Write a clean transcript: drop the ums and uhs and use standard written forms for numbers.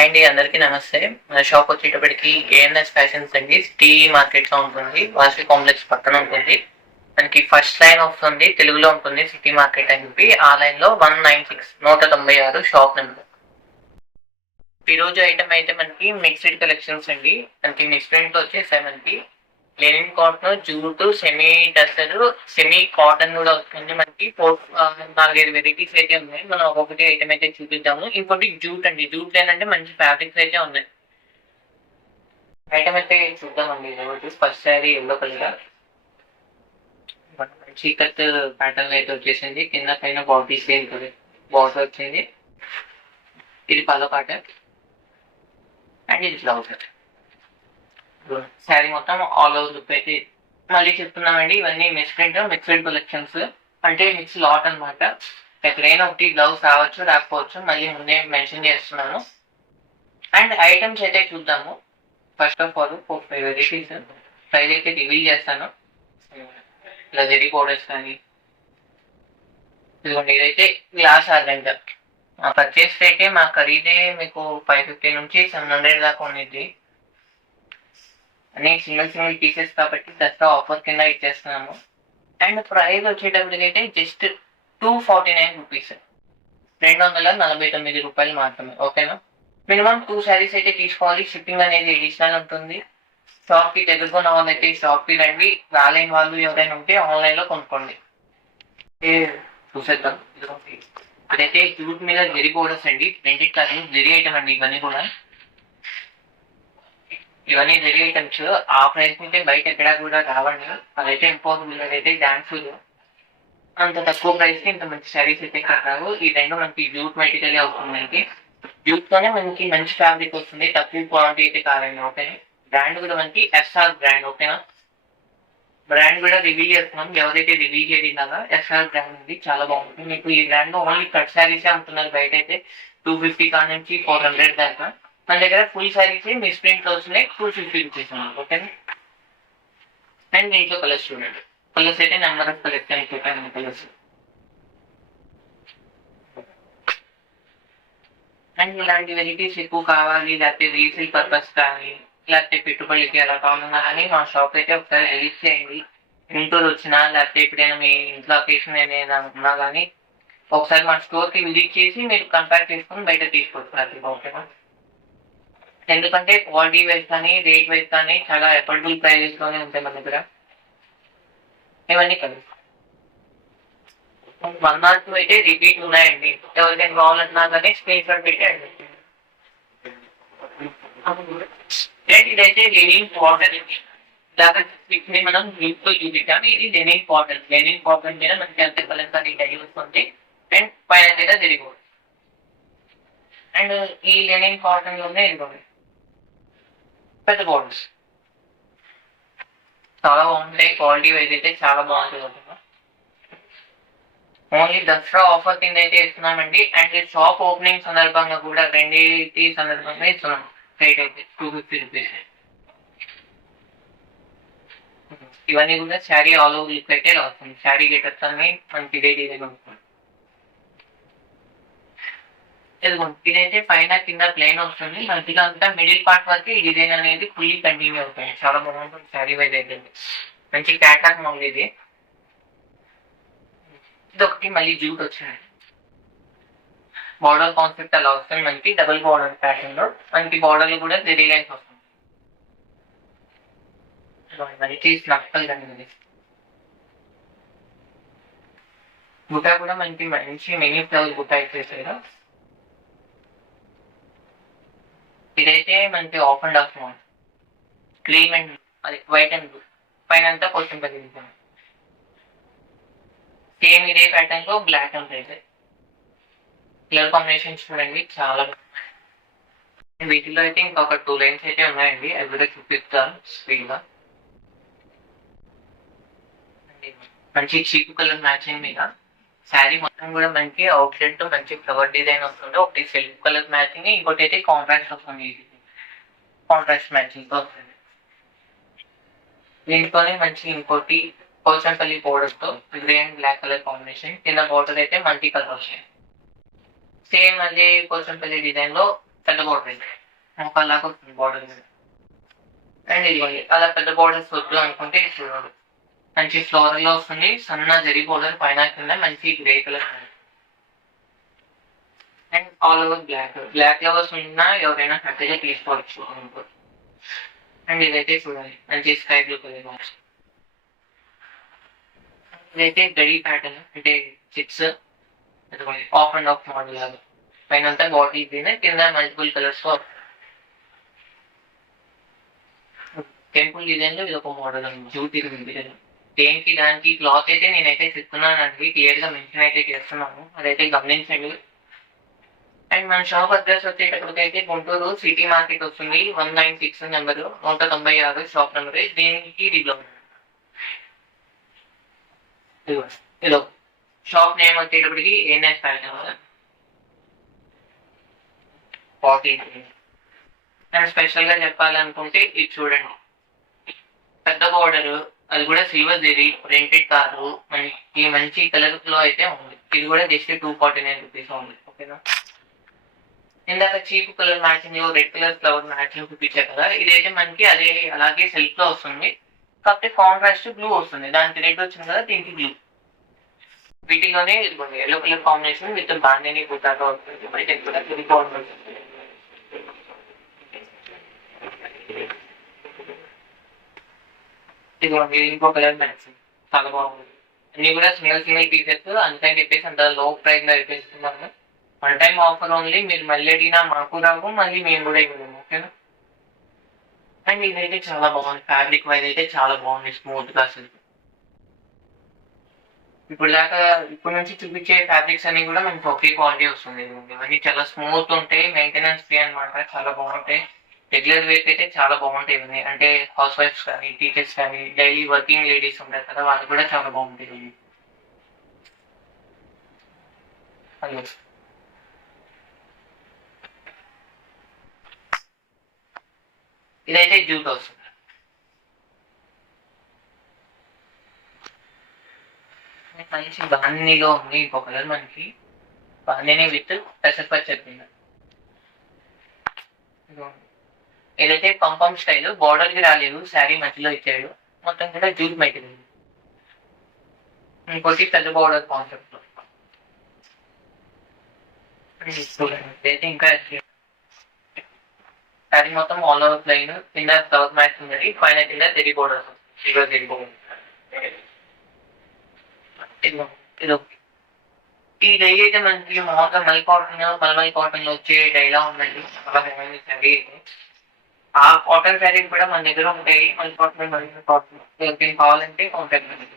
Hi అండి, అందరికీ నమస్తే. మన షాప్ వచ్చేటప్పటికి ఏఎన్ఎస్ ఫ్యాషన్స్ అండి, సిటీ మార్కెట్ లో ఉంటుంది. వాసవి కాంప్లెక్స్ పక్కన ఉంటుంది. మనకి ఫస్ట్ లైన్ వస్తుంది, తెలుగులో ఉంటుంది సిటీ మార్కెట్ అని చెప్పి. ఆ లైన్ లో 196 196 షాప్ నెంబర్. ఈ రోజు ఐటమ్ అయితే మనకి మిక్స్డ్ కలెక్షన్స్ అండి. మనకి మిక్స్డ్ లో వచ్చేసాయి. మనకి linen cotton, jute, semi tussar, semi cotton కూడా వస్తుంది. మనకి 4-5 వెరైటీస్ అయితే ఉన్నాయి. మనం ఒక్కొక్కటి ఐటమ్ అయితే చూపిద్దాము. ఇంకోటి జూట్ అండి. జూట్ ఏంటంటే మంచి ఫ్యాబ్రిక్స్ అయితే ఉన్నాయి. ఐటమ్ అయితే చూద్దామండి. ఫస్ట్ శారీ ఎల్లో కలర్ చీకట్ ప్యాటర్న్ అయితే వచ్చేసింది. కింద పైన బాడీ సేమ్ బార్డర్ వచ్చింది. ఇది పదో ప్యాటర్న్ అండ్ ఇది బ్లౌజ్. శారీ మొత్తం ఆల్ ఓవర్ లుక్ అయితే మళ్ళీ చెప్తున్నామండి. ఇవన్నీ మిక్స్డ్ కలెక్షన్స్ అంటే మిక్స్ లాట్ అనమాట. ఎక్కడైనా ఒకటి బ్లౌజ్ రావచ్చు, రాకపోవచ్చు. మళ్ళీ ముందే మెన్షన్ చేస్తున్నాను. అండ్ ఐటమ్స్ అయితే చూద్దాము. First of all 4-5 varieties price అయితే రివీల్ చేస్తాను. ఇలా జెరీ బోర్డర్స్ కానీ, ఇదిగోండి ఇదైతే గ్లాస్ ఆర్గంజా. పర్చేస్ అయితే మా ఖరీదే మీకు 550 నుంచి 700 దాకా ఉండేది. అన్ని సింగిల్ పీసెస్ కాబట్టి దసరా ఆఫర్ కింద ఇచ్చేస్తున్నాము. అండ్ ప్రైస్ వచ్చేటప్పటికి అయితే జస్ట్ 249 రూపీస్, 249 రూపాయలు మాత్రమే. ఓకేనా? మినిమం 2 శారీస్ అయితే తీసుకోవాలి. షిప్పింగ్ అనేది ఎడిషనల్ ఉంటుంది. షాప్ కి దగ్గరగా వాళ్ళైతే షాప్ కి రండి. రాలేని వాళ్ళు ఎవరైనా ఉంటే ఆన్లైన్ లో కొనుక్కోండి. చూసేద్దాం. ఇదైతే జూట్ మీద జెరీ బోర్డర్స్ అండి. ప్రింటెడ్ కాదు, జెరీ ఐటమ్ అండి. ఇవన్నీ జెరీ ఐటమ్స్. ఆ ప్రైస్ అయితే బయట ఎక్కడా కూడా రావండి. అదైతే ఇంపాసిబుల్. అదైతే డాన్స్ అంత తక్కువ ప్రైస్ కి ఇంత మంచి శారీస్ అయితే ఇక్కడ రావు. ఈ రెండు మనకి జూట్ మెటీరియల్ అవుతుంది. మనకి జూట్ తోనే మనకి మంచి ఫ్యాబ్రిక్ వస్తుంది. తక్కువ క్వాలిటీ అయితే కాదండి. ఓకే? బ్రాండ్ కూడా మనకి ఎస్ఆర్ బ్రాండ్. ఓకేనా? బ్రాండ్ కూడా రివీల్ చేస్తున్నాం. ఎవరైతే రివీల్ చేయడం ఎస్ఆర్ బ్రాండ్ ఉంది, చాలా బాగుంటుంది. మీకు ఈ బ్రాండ్ లో ఓన్లీ కట్ శారీస్ అమ్ముతున్నారు. బయట అయితే 250 కా నుంచి 400 దాకా. మన దగ్గర ఫుల్ శారీస్ మిస్ ప్రింట్ లో వస్తున్నాయి. 250 రూపీస్. ఓకేనా? అండ్ దీంట్లో కలర్స్ చూడండి. కలర్స్ అయితే నెంబర్ ఆఫ్ కలెక్షన్ చూడండి. కలర్స్ అండ్ ఇలాంటి వెరైటీస్ ఎక్కువ కావాలి, లేకపోతే రీసేల్ పర్పస్ కానీ, లేకపోతే పెట్టుబడికి ఎలా కావాలన్నా కానీ మా షాప్ అయితే ఒకసారి విజిట్ చేయండి. గుంటూరు వచ్చినా, లేకపోతే ఎప్పుడైనా మీ ఇంట్లో అకేషన్ ఏదైనా ఉన్నా కానీ ఒకసారి మా స్టోర్ కి విజిట్ చేసి మీరు కంపేర్ చేసుకుని బయట తీసుకొస్తారు. ఓకేనా? ఎందుకంటే క్వాలిటీ వైజ్ కానీ, రేట్ వైజ్ కానీ చాలా అఫోర్డబుల్ ప్రైజెస్ లోనే ఉంటాయి మన దగ్గర. ఇవన్నీ కలిసి 1 or 2 అయితే రిపీట్ ఉన్నాయండి. ఎవరికైనా కావాలన్నా కానీ స్క్రీన్ షాట్ పెట్టండి. ఇదైతే లెనిన్ కాటన్. ఇలాగా మనం ఇంట్లో చూపించాము. ఇది లెనిన్ కాటన్. లెనిన్ కాటన్ మీద మనకి అంత కలర్ కానీ వస్తుంది. అండ్ పైన మీద తిరిగి అండ్ ఈ లెనిన్ కాటన్ లోనే ఇదిగోండి పెద్ద బోర్డర్స్ చాలా బాగుంటాయి. క్వాలిటీ వైజ్ అయితే చాలా బాగుంటుంది. ఓన్లీ దసరా ఆఫర్ కింద అయితే ఇస్తున్నామండి. అండ్ షాప్ ఓపెనింగ్ సందర్భంగా కూడా రెండింటి సందర్భంగా ఇస్తున్నాం. రేట్ అయితే 250 రూపీస్. ఇవన్నీ కూడా శారీ ఆల్ ఓవర్ లుక్ అయితే వస్తుంది. శారీ గెటప్స్ అన్ని మనకి ఇదే డిజైన్ ఉంటుంది. ఇదైతే పైన కింద ప్లెయిన్ వస్తుంది. మధ్యలో అంతా మిడిల్ పార్ట్ వరకు ఈ డిజైన్ అనేది ఫుల్లీ కంటిన్యూ అవుతుంది. చాలా బాగుంటుంది శారీ వైజ్ అయితే. మంచి క్యాటాగ్ మోడల్ ఇది. ఇదొకటి మళ్ళీ జూట్ వచ్చింది. బార్డర్ కాన్సెప్ట్ అలా వస్తుంది. మనకి డబుల్ బార్డర్ ప్యాటర్న్ లో మనకి బార్డర్ కూడా జెరీ లైన్స్ వస్తుంది. మంచి స్నక్కల్ కండి. బుటా కూడా మనకి మంచి మినీ ఫ్లవర్ బుటా ఇచ్చేసారు. ఇదైతే మనకి half and half cream and అది వైట్ అండ్ బ్లూ. పైన అంతా కొంచెం పెద్దది. సేమ్ ఇదే ప్యాటర్న్ లో black and red colour combination చూడండి, చాలా బాగున్నాయి. వీటిలో అయితే ఇంకొక 2 లైన్స్ అయితే ఉన్నాయండి. అవి కూడా చూపిస్తాను స్క్రీన్ గా. మంచి చీకు కలర్ మ్యాచింగ్ మీద శారీ మొత్తం కూడా మనకి అవుట్లెట్ తో మంచి ఫ్లవర్ డిజైన్ వస్తుంది. ఒకటి సిల్క్ కలర్ మ్యాచింగ్, ఇంకోటి అయితే కాంట్రాస్ట్ వస్తుంది. కాంట్రాస్ట్ మ్యాచింగ్ తో వస్తుంది. దీంట్లోనే మంచి ఇంకోటి పోచంపల్లి బోర్డర్ తో grey and black colour combination. కింద బోర్డర్ అయితే మల్టీ కలర్ వస్తాయి. సేమ్ అదే పోచంపల్లి డిజైన్ లో పెద్ద బోర్డర్ అయితే మోకాల్లాగా వస్తుంది బోర్డర్ మీద. అండ్ ఇదిగోండి అలా పెద్ద బోర్డర్స్ వద్దు అనుకుంటే ఇది చూడండి, మంచి ఫ్లోరల్ లో వస్తుంది, సన్న జరీ బోర్డర్ పైన కింద మంచి grey colour and all over black lovers ఉన్నా ఎవరైనా హ్యాపీగా తీసుకోవచ్చు. అండ్ ఇదైతే చూడండి మంచి స్కై బ్లూ కలర్. ఇదైతే గడి ప్యాటర్న్ అంటే checks of and of model లాగా, పైన అంతా బాటిల్ గ్రీన్ కింద మల్టిపుల్ కలర్స్ తో టెంపుల్ డిజైన్ లో ఇది ఒక మోడల్ అండి, జూట్ డిజైన్. దేనికి దానికి క్లాత్ అయితే నేనైతే చెప్తున్నానండి, క్లియర్ గా మెన్షన్ అయితే చేస్తున్నాను, అదైతే గమనించండి. అండ్ మన షాప్ అడ్రస్ వచ్చేటప్పటికైతే గుంటూరు సిటీ మార్కెట్ వస్తుంది, 196 నెంబరు, 196 షాప్ నెంబర్. దీనికి ఇదిలో ఇదో షాప్ నేమ్ వచ్చేటప్పటికి ఏఎన్ఎస్ ఫ్యాషన్ 40. అండ్ స్పెషల్ గా చెప్పాలనుకుంటే ఇది చూడండి, పెద్ద బోర్డర్, అది కూడా సిల్వర్ జరీ ప్రింటెడ్ కాదు, మనకి మంచి కలర్ లో అయితే ఉంది. ఇది కూడా జస్ట్ 249 రూపీస్ ఉంది. ఓకేనా, ఇందాక cheap colour matching red colour flower matching చూపించారు కదా, ఇదైతే మనకి అదే అలాగే సిల్క్ లో వస్తుంది, కాకపోతే కాంట్రాస్ట్ బ్లూ వస్తుంది. దానికి రెడ్ వచ్చింది కదా, దీనికి బ్లూ. వీటిలోనే ఇదిగోండి ఎల్లో కలర్ కాంబినేషన్ విత్ బాండేని కుర్తాతో వస్తుంది, బయట కూడా ఇది బాగుంటుంది. ఇదిగోండి ఇంకో కలర్ మ్యాచింగ్ చాలా బాగుంది. అన్ని కూడా సింగిల్ పీసెస్, అందుకని చెప్పేసి అంత లో ప్రైస్ లో అయిపోయిస్తున్నాము. 1 టైం ఆఫర్ ఓన్లీ, మీరు మళ్ళీ అడిగినా మాకు రావు, మళ్ళీ మేము కూడా ఇవ్వలేము. ఓకేనా, అండ్ ఇదైతే చాలా బాగుంది, ఫ్యాబ్రిక్ వైజ్ అయితే చాలా బాగుంది, స్మూత్ గా అసలు. ఇప్పుడు నుంచి చూపించే ఫ్యాబ్రిక్స్ అన్ని కూడా మనకి ఒకే క్వాలిటీ వస్తుంది. ఇవన్నీ చాలా స్మూత్ ఉంటాయి, మెయింటెనెన్స్ ఫ్రీ అనమాట, చాలా బాగుంటాయి. రెగ్యులర్ వేర్ అయితే చాలా బాగుంటాయి ఇవన్నీ, అంటే హౌస్ వైఫ్స్ కానీ టీచర్స్ కానీ డైలీ వర్కింగ్ లేడీస్ ఉంటారు కదా, వాళ్ళు కూడా చాలా బాగుంటాయి. హలో, ఇదైతే జూట్ వస్తుంది, మంచి బాందీలో ఉంది. ఇంకో కలర్ మనకి బాందీని విత్ పెసరపచ్చి చెప్పింది. ఏదైతే పంపం స్టైల్, బార్డర్ కి రాలేదు, శారీ మధ్యలో ఇచ్చాడు, మొత్తం కూడా జూట్ మెటీరియల్. ఇంకోటి పెద్ద బార్డర్ కాన్సెప్ట్ లో అయితే ఇంకా శారీ మొత్తం ఆల్ ఓవర్ ప్లెయిన్, కింద ఫ్లవర్ మ్యాచ్ ఉంది, పైన కింద zari border silver zari border. ఈ డై అయితే మనకి మామూలుగా మల్మల్ కాటన్ లో వచ్చే డైలా ఉందండి, చాలా బాగుంది శారీ అయితే. ఆ కాటన్ శారీ కూడా మన దగ్గర ఉంటాయి, మల్ కాటన్ కావాలంటే కాంటాక్ట్.